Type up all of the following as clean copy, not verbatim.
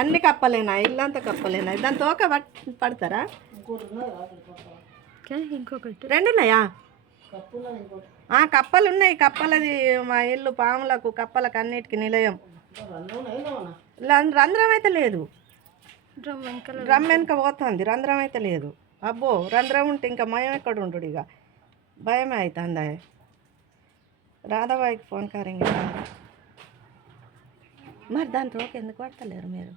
అన్ని కప్పలేనా? ఇల్లంతా కప్పలేనా? దాని తోక పడతారా? ఇంకొకటి 2 ఉన్నాయా? కప్పలు ఉన్నాయి. కప్పలది మా ఇల్లు పాములకు కప్పలకు అన్నిటికీ నిలయం. రంధ్రం అయితే లేదు. డ్రమ్ వెనక పోతుంది, రంధ్రం అయితే లేదు. అబ్బో, రంధ్రం ఉంటే ఇంకా మయం ఎక్కడ ఉండు. ఇక భయమే అవుతుంది. రాధాబాయికి ఫోన్ కారింగ్. మరి దాని తోక ఎందుకు పడతలేరు మీరు?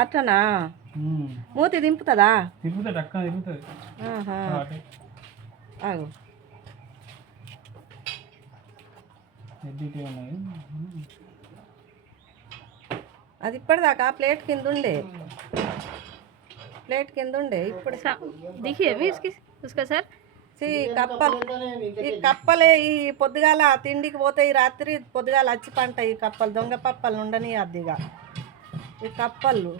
అట్లనా? మూతి దింపుతుందా? ఆగు. అది ఇప్పటిదాకా ప్లేట్ కింద ఉండే, ఇప్పుడు సార్ ఈ కప్పలే ఈ పొద్దుగాల తిండికి పోతాయి, రాత్రి పొద్దుగాల వచ్చి పంటాయి. ఈ కప్పలు దొంగ పప్పలు ఉండని అద్దిగా ఈ కప్పలు.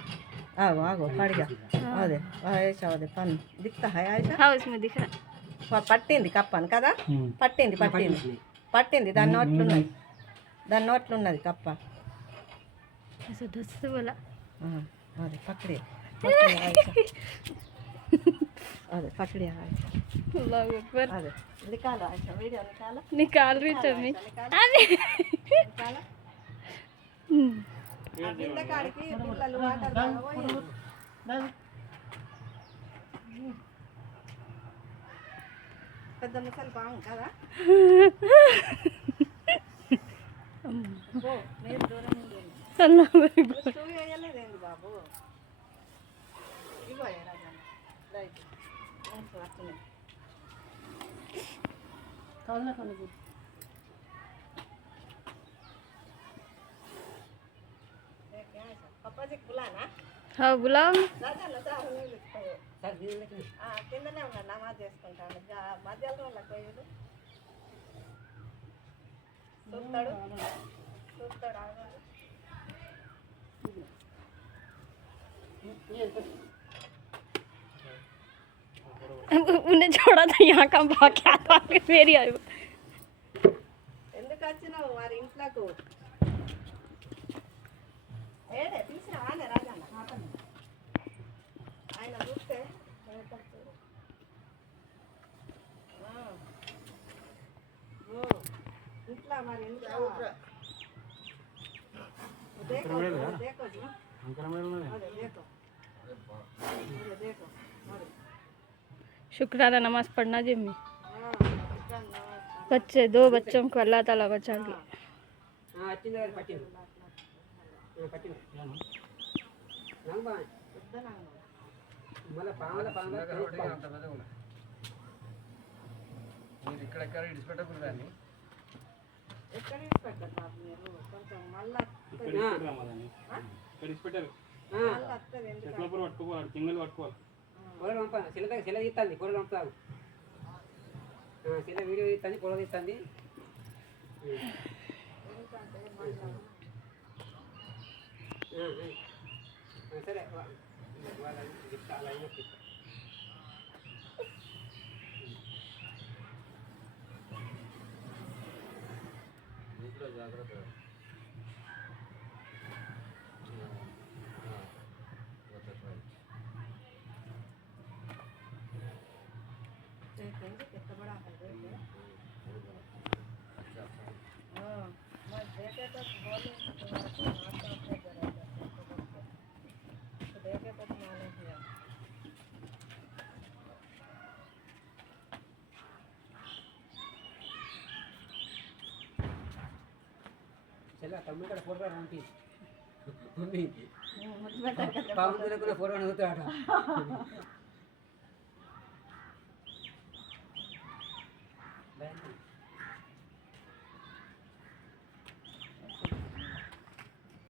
ఆగో పడిగా అదే అదే పని దిక్తా పట్టింది కప్పని కదా? పట్టింది దాని నోట్లున్నది కప్ప. అదే పక్కడే అదే పక్కడే అదే నికాలో వీడియో నికాల్ కాడికి పిల్లలు వాటర్ పెద్ద ముసలి పాము కదా? మీరు దూరం వేయలేదేంటి బాబు? ఇగో రైట్ గులాం కిందనే ఉన్నాడు, నమాజ్ చేసుకుంటాను. మధ్యాహ్నం వాళ్ళకి పోయేది చూస్తాడు. उन्हें छोड़ा था यहाँ का क्या था मेरी आई ఎందుకు వచ్చినావు వారి ఇంట్లోకు? ఏడే తీసిన వాళ్ళే రాజన్న ఆయన చూస్తే ఇంట్లో మరి ఇంట్లో देखो जी देखो शुक्राना नमाज पढ़ना जिम्मी बच्चे 2 बच्चों को अल्लाह ताला बचा के వీడియో తీస్తుంది, ఫోటో తీస్తుంది. సరే చెప్తా అలా జాగ్రత్త. कितना बड़ा है देखे तो बोले देखे तो माने किया चला टमाटर फोटो रांटी मम्मी पावन को फोटो होता है